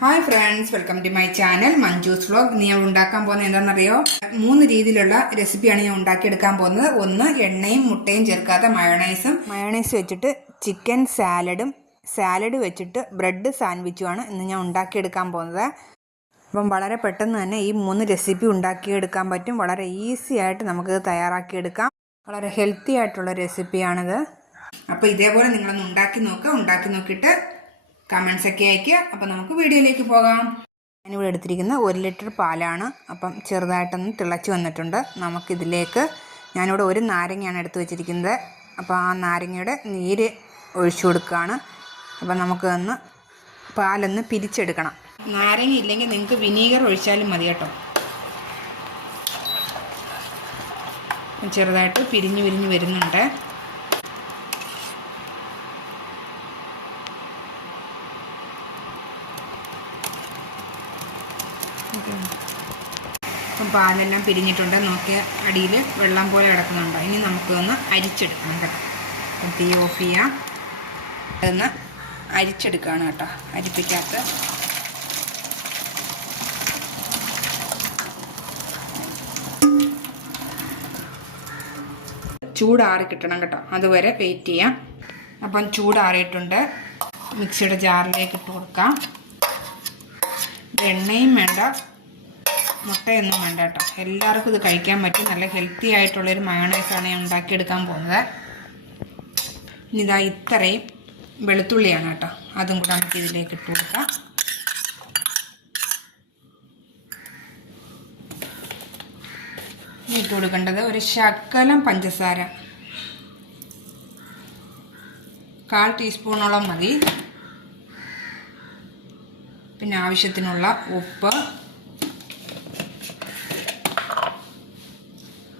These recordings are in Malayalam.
Hi friends, welcome to my channel Manju's vlog. ഞാൻ ഉണ്ടാക്കാൻ പോകുന്നത് എന്താണെന്നറിയോ? 3 രീതിയിലുള്ള റെസിപ്പിയാണ് ഞാൻ ഉണ്ടാക്കിയെടുക്കാൻ പോകുന്നത്. ഒന്ന്, എണ്ണയും മുട്ടയും ചേർക്കാത്ത മയോണൈസ് വെച്ചിട്ട് ചിക്കൻ സാലഡും, സാലഡ് വെച്ചിട്ട് ബ്രെഡ് സാൻഡ്വിച്ചുമാണ് ഇന്ന് ഞാൻ ഉണ്ടാക്കിയെടുക്കാൻ പോകുന്നത്. അപ്പം വളരെ പെട്ടെന്ന് തന്നെ ഈ 3 റെസിപ്പി ഉണ്ടാക്കിയെടുക്കാൻ പറ്റും. വളരെ ഈസി ആയിട്ട് നമുക്കിത് തയ്യാറാക്കിയെടുക്കാം. വളരെ ഹെൽത്തി ആയിട്ടുള്ള റെസിപ്പിയാണിത്. അപ്പോൾ ഇതേപോലെ നിങ്ങളൊന്ന് ഉണ്ടാക്കി നോക്കിയിട്ട് കമൻസ് ഒക്കെ അയയ്ക്കുക. അപ്പം നമുക്ക് വീഡിയോയിലേക്ക് പോകാം. ഞാനിവിടെ എടുത്തിരിക്കുന്ന 1 ലിറ്റർ പാലാണ്. അപ്പം ചെറുതായിട്ടൊന്ന് തിളച്ച് വന്നിട്ടുണ്ട്. നമുക്കിതിലേക്ക് ഞാനിവിടെ 1 നാരങ്ങയാണ് എടുത്ത് വെച്ചിരിക്കുന്നത്. അപ്പോൾ ആ നാരങ്ങയുടെ നീര് ഒഴിച്ചു കൊടുക്കുകയാണ്. അപ്പം നമുക്കൊന്ന് പാലൊന്ന് പിരിച്ചെടുക്കണം. നാരങ്ങ ഇല്ലെങ്കിൽ നിങ്ങൾക്ക് വിനീഗർ ഒഴിച്ചാലും മതി കേട്ടോ. ചെറുതായിട്ട് പിരിഞ്ഞ് വരുന്നുണ്ട്. അപ്പം പാലെല്ലാം പിരിഞ്ഞിട്ടുണ്ട്. നോക്കിയ അടിയിൽ വെള്ളം പോലെ കിടക്കുന്നുണ്ടോ? ഇനി നമുക്കൊന്ന് അരിച്ചെടുക്കണം കേട്ടോ. അപ്പം തീ ഓഫ് ചെയ്യാം. അതൊന്ന് അരിച്ചെടുക്കുകയാണ് കേട്ടോ. അരിപ്പിക്കാത്ത ചൂടാറി കിട്ടണം കേട്ടോ. അതുവരെ വെയിറ്റ് ചെയ്യാം. അപ്പം ചൂടാറിയിട്ടുണ്ട്. മിക്സിയുടെ ജാറിലേക്ക് ഇട്ട് കൊടുക്കാം. എണ്ണയും വേണ്ട, മുട്ടയൊന്നും വേണ്ട കേട്ടോ. എല്ലാവർക്കും ഇത് കഴിക്കാൻ പറ്റും. നല്ല ഹെൽത്തി ആയിട്ടുള്ളൊരു മയോണൈസാണ് ഞാൻ ഉണ്ടാക്കിയെടുക്കാൻ പോകുന്നത്. ഇനി ഇതാ ഇത്രയും വെളുത്തുള്ളിയാണ് കേട്ടോ. അതും കൂടെ നമുക്ക് ഇതിലേക്ക് ഇട്ട് കൊടുക്കാം. ഇട്ട് കൊടുക്കേണ്ടത് ഒരു ശകലം പഞ്ചസാര, 1/4 ടീസ്പൂണോളം മതി. പിന്നെ ആവശ്യത്തിനുള്ള ഉപ്പ്,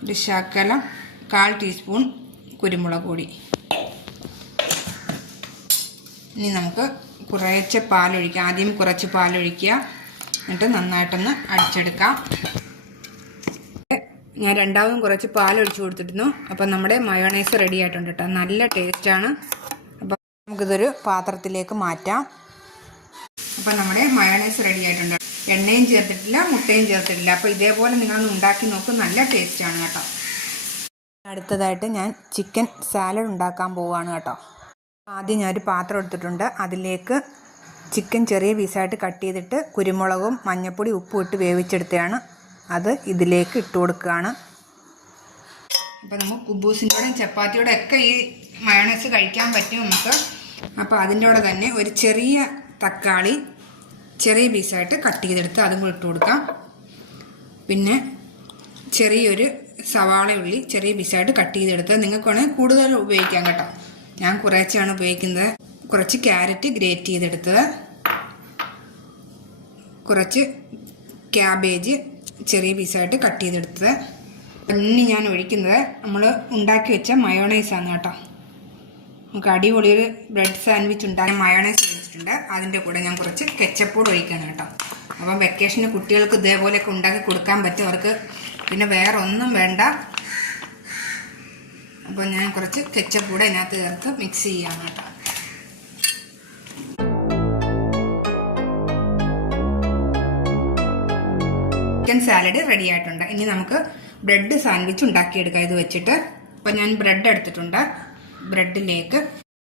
ഒരു ശകലം 1/4 ടീസ്പൂൺ കുരുമുളക് പൊടി. ഇനി നമുക്ക് കുറച്ച് പാലൊഴിക്കാം. ആദ്യം കുറച്ച് പാലൊഴിക്കുക, എന്നിട്ട് നന്നായിട്ടൊന്ന് അടിച്ചെടുക്കാം. ഞാൻ രണ്ടാമതും കുറച്ച് പാലൊഴിച്ച് കൊടുത്തിരുന്നു. അപ്പം നമ്മുടെ മയോണൈസ് റെഡി ആയിട്ടുണ്ട് കേട്ടോ. നല്ല ടേസ്റ്റാണ്. അപ്പം നമുക്കിതൊരു പാത്രത്തിലേക്ക് മാറ്റാം. അപ്പം നമ്മുടെ മയോണൈസ് റെഡി ആയിട്ടുണ്ട്. എണ്ണയും ചേർത്തിട്ടില്ല, മുട്ടയും ചേർത്തിട്ടില്ല. അപ്പോൾ ഇതേപോലെ നിങ്ങളൊന്ന് ഉണ്ടാക്കി നോക്കും. നല്ല ടേസ്റ്റാണ് കേട്ടോ. അടുത്തതായിട്ട് ഞാൻ ചിക്കൻ സാലഡ് ഉണ്ടാക്കാൻ പോവുകയാണ് കേട്ടോ. ആദ്യം ഞാനൊരു പാത്രം എടുത്തിട്ടുണ്ട്. അതിലേക്ക് ചിക്കൻ ചെറിയ പീസായിട്ട് കട്ട് ചെയ്തിട്ട് കുരുമുളകും മഞ്ഞൾപ്പൊടി ഉപ്പും ഇട്ട് വേവിച്ചെടുത്തതാണ്. അത് ഇതിലേക്ക് ഇട്ട് കൊടുക്കുകയാണ്. അപ്പോൾ നമുക്ക് കുബൂസിൻ്റെയും ചപ്പാത്തിയോടെ ഒക്കെ ഈ മയോണൈസ് കഴിക്കാൻ പറ്റും നമുക്ക്. അപ്പോൾ അതിൻ്റെ കൂടെ തന്നെ ഒരു ചെറിയ തക്കാളി ചെറിയ പീസായിട്ട് കട്ട് ചെയ്തെടുത്ത് അതും കൂടി ഇട്ട് കൊടുക്കാം. പിന്നെ ചെറിയൊരു സവാള ഉള്ളി ചെറിയ പീസായിട്ട് കട്ട് ചെയ്തെടുത്ത് നിങ്ങൾക്ക് വേണമെങ്കിൽ കൂടുതൽ ഉപയോഗിക്കാം കേട്ടോ. ഞാൻ കുറച്ചാണ് ഉപയോഗിക്കുന്നത്. കുറച്ച് ക്യാരറ്റ് ഗ്രേറ്റ് ചെയ്തെടുത്തത്, കുറച്ച് ക്യാബേജ് ചെറിയ പീസായിട്ട് കട്ട് ചെയ്തെടുത്തത്. ഇനി ഞാൻ ഒഴിക്കുന്നത് നമ്മൾ ഉണ്ടാക്കി വെച്ച മയോണൈസാണ് കേട്ടോ. നമുക്ക് അടിപൊളിയൊരു ബ്രെഡ് സാൻഡ്വിച്ച് ഉണ്ടാക്കാൻ മയോണൈസ് ഒഴിച്ചിട്ടുണ്ട്. അതിൻ്റെ കൂടെ ഞാൻ കുറച്ച് കെച്ചപ്പോട് ഒഴിക്കണം കേട്ടോ. അപ്പം വെക്കേഷന് കുട്ടികൾക്ക് ഇതേപോലെയൊക്കെ ഉണ്ടാക്കി കൊടുക്കാൻ പറ്റും. അവർക്ക് പിന്നെ വേറെ ഒന്നും വേണ്ട. അപ്പോൾ ഞാൻ കുറച്ച് കെച്ചപ്പോട് അതിനകത്ത് ചേർത്ത് മിക്സ് ചെയ്യാം കേട്ടോ. ചിക്കൻ സാലഡ് റെഡി ആയിട്ടുണ്ട്. ഇനി നമുക്ക് ബ്രെഡ് സാൻഡ്വിച്ച് ഉണ്ടാക്കിയെടുക്കാം ഇത് വെച്ചിട്ട്. അപ്പോൾ ഞാൻ ബ്രെഡ് എടുത്തിട്ടുണ്ട്. ബ്രെഡിലേക്ക്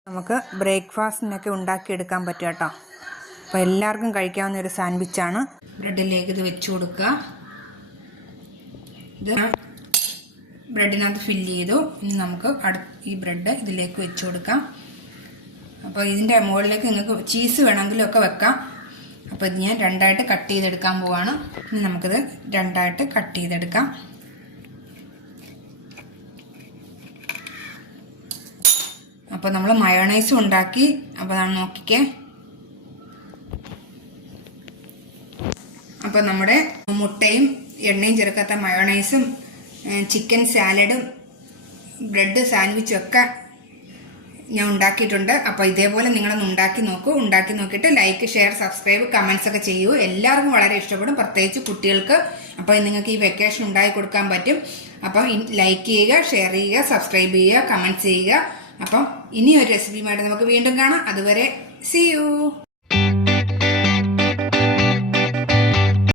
നമുക്ക് ബ്രേക്ക്ഫാസ്റ്റിനൊക്കെ ഉണ്ടാക്കിയെടുക്കാൻ പറ്റും കേട്ടോ. അപ്പോൾ എല്ലാവർക്കും കഴിക്കാവുന്ന ഒരു സാൻഡ്വിച്ചാണ്. ബ്രെഡിലേക്ക് ഇത് വെച്ച് കൊടുക്കുക. ഇത് ബ്രെഡിനകത്ത് ഫില്ല് ചെയ്തു. ഇനി നമുക്ക് ഈ ബ്രെഡ് ഇതിലേക്ക് വെച്ച് കൊടുക്കാം. അപ്പോൾ ഇതിൻ്റെ മുകളിലേക്ക് നിങ്ങൾക്ക് ചീസ് വേണമെങ്കിലും ഒക്കെ വെക്കാം. അപ്പോൾ ഇത് ഞാൻ 2ആയിട്ട് കട്ട് ചെയ്തെടുക്കാൻ പോവാണ്. ഇനി നമുക്കിത് 2ആയിട്ട് കട്ട് ചെയ്തെടുക്കാം. അപ്പോൾ നമ്മൾ മയോണൈസും ഉണ്ടാക്കി. അപ്പോൾ നമ്മൾ നോക്കിക്കേ. അപ്പോൾ നമ്മുടെ മുട്ടയും എണ്ണയും ചേർക്കാത്ത മയോണൈസും ചിക്കൻ സാലഡും ബ്രെഡ് സാൻഡ്വിച്ചും ഒക്കെ ഞാൻ ഉണ്ടാക്കിയിട്ടുണ്ട്. അപ്പോൾ ഇതേപോലെ നിങ്ങളൊന്ന് ഉണ്ടാക്കി നോക്കൂ. ഉണ്ടാക്കി നോക്കിയിട്ട് ലൈക്ക്, ഷെയർ, സബ്സ്ക്രൈബ്, കമൻസ് ഒക്കെ ചെയ്യൂ. എല്ലാവർക്കും വളരെ ഇഷ്ടപ്പെടും, പ്രത്യേകിച്ച് കുട്ടികൾക്ക്. അപ്പോൾ നിങ്ങൾക്ക് ഈ വെക്കേഷൻ ഉണ്ടാക്കി കൊടുക്കാൻ പറ്റും. അപ്പം ലൈക്ക് ചെയ്യുക, ഷെയർ ചെയ്യുക, സബ്സ്ക്രൈബ് ചെയ്യുക, കമൻസ് ചെയ്യുക. അപ്പം ഇനിയൊരു റെസിപ്പിയുമായിട്ട് നമുക്ക് വീണ്ടും കാണാം. അതുവരെ see you.